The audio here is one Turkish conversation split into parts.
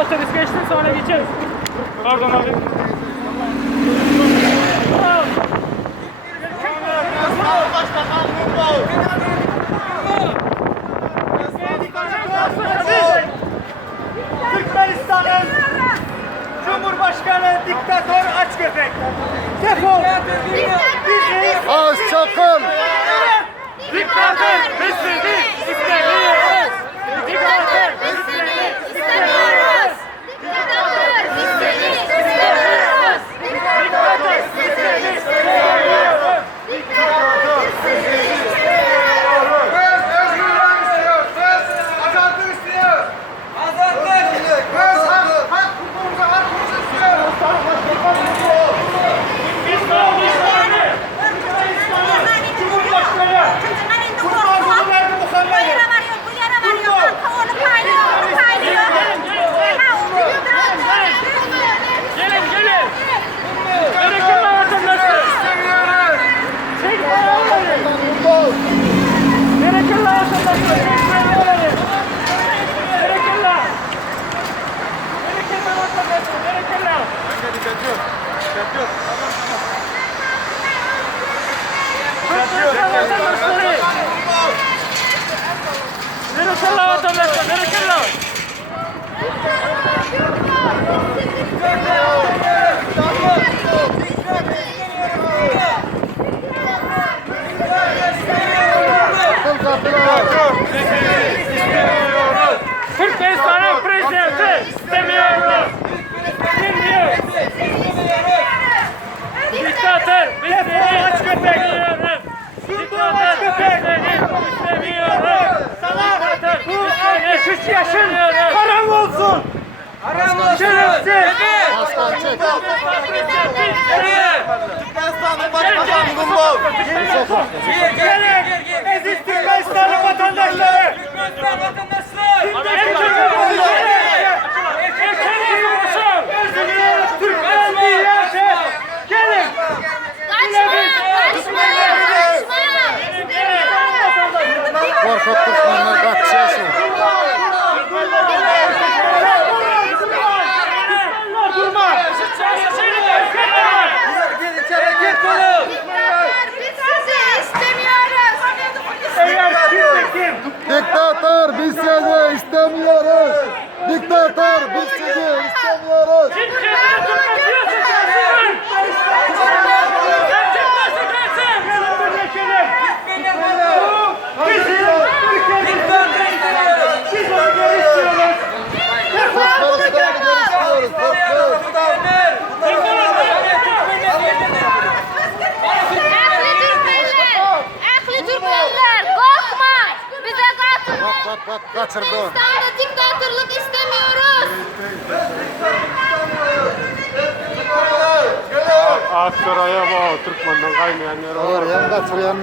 Otobüs geçtim sonra geçeriz. Pardon abi. Türkmenistan'ın Cumhurbaşkanı diktatör aç köpek. Defol. Az çakal. Diktatör bizi istemiyoruz. Diktatör bizi istemiyoruz. Diktatör bizi istemiyoruz. Diktatör bizi istemiyoruz. Diktatör bizi istemiyoruz. Biz özgürlüğü istiyoruz. Biz azadlık istiyoruz. Azadlık. Biz hak hukukumuzu, hakkımızı istiyoruz. Cumhurbaşkanı kurbanını verdi Muhammed'e. Gelin gelin. Gerekirli vatandaşlar. İstemiyoruz. Gerekirli vatandaşlar. Gerekirli vatandaşlar. Gerekirli vatandaşlar. Gerekirli. Gerekirli vatandaşlar. Gerekirli. Türkmenistan'ın prezidenti istemiyoruz. İstemiyoruz. Diktatör bizi istemiyoruz. Diktatör bizi istemiyoruz. Diktatör bizi 3 yaşın haram olsun. Haram olsun. Şerefsiz. Aslan çek. Türkmenistan'ın başbakanı Gumbol. Gelin. Eziz Türkmenistan'ın vatandaşları. Türkmen dünyası. Gelin. Korkut Türkmenler kaçışıyorsun. Durma. Eğer kim Diktatör biz sizi istemiyoruz. Diktatör biz sizi istemiyoruz. Türkmenistan'ı geri istiyoruz. Aklı Türkmenler korkma. Bize katılın. Bak kaçırdı onu. Türkmenistan'da diktatörlük istemiyoruz. Aksaray'a bağlı Türkmen'den kaynayan yer var. Oraya kaçırıyor.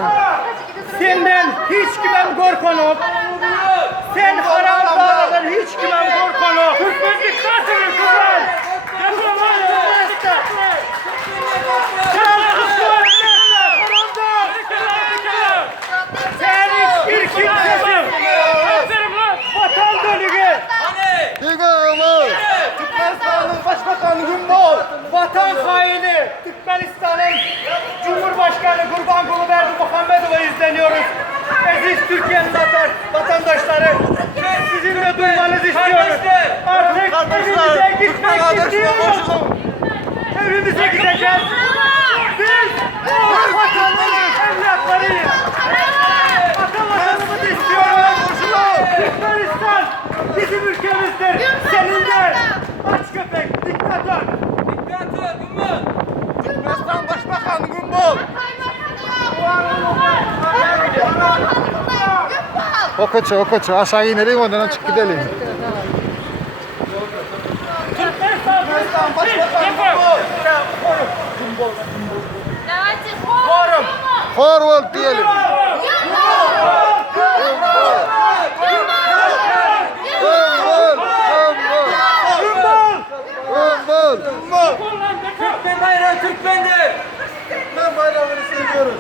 Senden hiç kimem korkanım. Sen haram dağlardan hiç kimem korkanım. Türkmen diktatörü kızlar! Sen hiçbir kimsesin. Vatan dönüğü. Digamı. Türkmenistan'ın başbakanı Gumbol. Vatan haini. Türkmenistan'ın Cumhurbaşkanı Gurbanguly Muhammedov'a izleniyoruz. Aziz Türkiye'nin vatandaşları. Sizin de duymanızı istiyoruz. Artık evimize gitmek istiyoruz. Evimize gideceğiz. Biz o vatanın evlatlarıyız. Vatanımızı istiyoruz. Türkmenistan bizim ülkemizdir. Senin de aç köpek, diktatör. Türkmenistan Başbakanı Gumbol. Okoça aşağı inelim ondan çık gidelim. Türkmenistan Başbakanı Gumbol. Forum. Forward diyelim. Gumbol. Türkmen bayrağı Türkmendir. Türkmen bayrağını seviyoruz.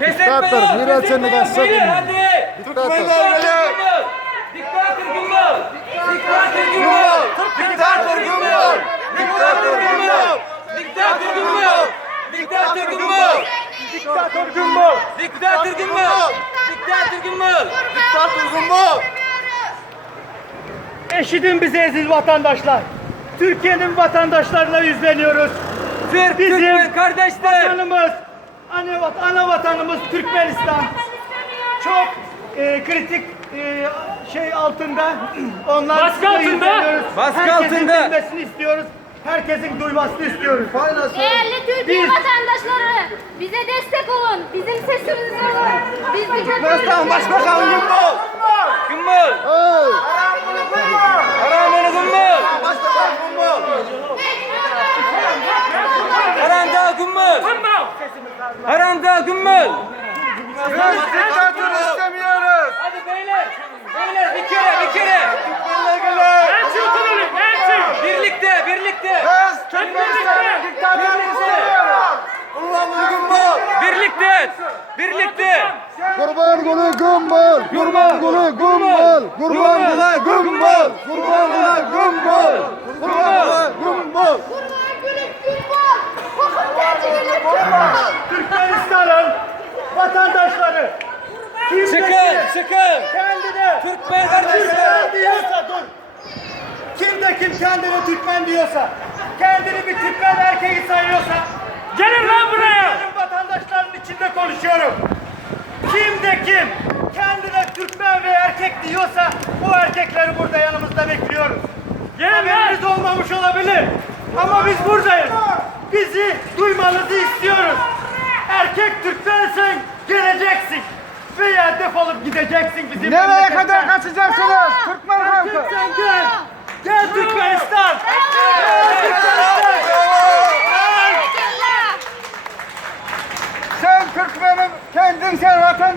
Diktatör, miraçını da sakın. Türkmen bayrağını. Diktatör. Diktatör Gümbel. Diktatör Gümbel. Diktatör Gümbel. Diktatör Gümbel. Eşidin bize aziz vatandaşlar. Türkiye'nin vatandaşlarına yüzleniyoruz. Bizim kardeşler. vatanımız, ana vatanımız Türkmenistan. Çok kritik şey altında. Onlar Baskı altında. Baskı Herkesin altında. bilmesini istiyoruz. Herkesin duymasını istiyoruz. Değerli Türkiye vatandaşları, bize destek olun. Bizim sesimizi olun. Biz Türkmenistan Başbakanı Gümbel. Gümbel. Hey! Haramını Gümbel. Başbakan Gümbel. Haramda Gümbel. Haramda Gümbel. Diktatör istemiyoruz. Hadi beyler. Beyler bir kere. Birlikte. Biz Türkmenistan diktatörü istemiyoruz. Allah'ım Gümbel. Birlikte. Kurban Gülü Gümbel! Kurban Gülü Gümbel! Kurban Gülü Gümbel! Kurban Gülü Gümbel! Kurban Gülü Gümbel! Türkmenistan'ın vatandaşları Çıkın. kendine Türkmen kardeşler. Türkmen diyorsa dur. Kim kendine Türkmen diyorsa, kendini bir Türkmen erkeği sayıyorsa, Gelin lan buraya. Türkiye'nin vatandaşlarının içinde konuşuyorum. Kim kendine Türkmen ve erkek diyorsa bu erkekleri burada yanımızda bekliyoruz. Gelin lan. Haberiniz olmamış olabilir ama biz buradayız. Bizi duymanızı istiyoruz. Erkek Türkmensen geleceksin veya defolup gideceksin bizim Nereye memleketten. kadar kaçacaksınız? Türkmen halkı. Erkeksen gel. Gel Türkmenistan. Gel